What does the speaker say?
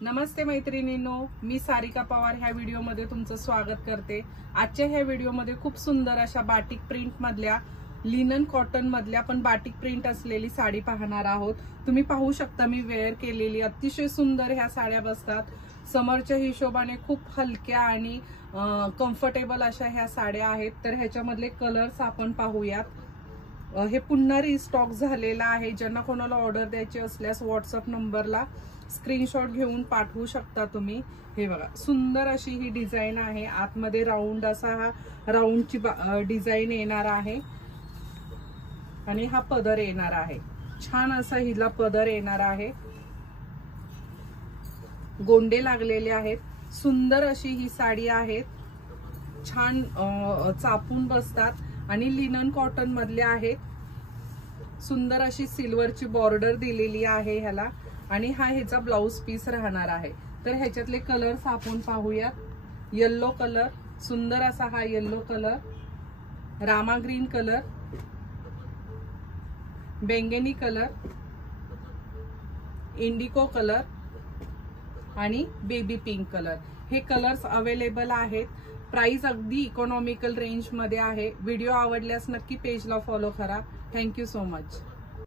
नमस्ते मैत्रिणींनो, मी सारिका पवार ह्या व्हिडिओमध्ये तुमचं स्वागत करते। आजच्या ह्या व्हिडिओमध्ये खूप सुंदर अशा बाटिक प्रिंट मधल्या लिनन कॉटन मधल्या पण बाटिक प्रिंट असलेली साडी पाहणार आहोत। तुम्ही पाहू शकता मी वेअर केलेली अतिशय सुंदर ह्या साड्या बसतात। समरच्या हिशोबाने खूप हलक्या आणि कम्फर्टेबल अशा ह्या साड्या आहेत। तर ह्याच्यामधले कलर्स आपण पाहूयात। हे पुन्हा रिस्टॉक झालेला आहे। ज्यांना कोणाला ऑर्डर द्यायची असल्यास व्हॉट्सअप नंबरला स्क्रीनशॉट घेऊन पाठवू शकता तुम्ही। हे बघा सुंदर अशी ही डिझाइन आहे। आतमध्ये राऊंड असा हा राऊंडची डिझाइन येणार आहे आणि हा पदर येणार आहे। छान असा हिला पदर येणार आहे। गोंडे लागलेले आहेत। सुंदर अशी ही साडी आहे। छान चापून बसतात आणि लिनन कॉटन मधले आहेत। सुंदर अशी सिल्वरची बॉर्डर दिलेली आहे ह्याला आणि हा ह्याचा ब्लाउज पीस राहणार आहे। तर ह्याच्यातले कलर्स आपण पाहूयात। येलो कलर, सुंदर असा हा येलो कलर, रामा ग्रीन कलर, बेंगनी कलर, इंडिको कलर आणि बेबी पिंक कलर हे कलर्स अवेलेबल आहेत। प्राइस अगदी इकॉनॉमिकल रेंज मध्ये आहे। व्हिडिओ आवडल्यास नक्की पेजला फॉलो करा। Thank you so much.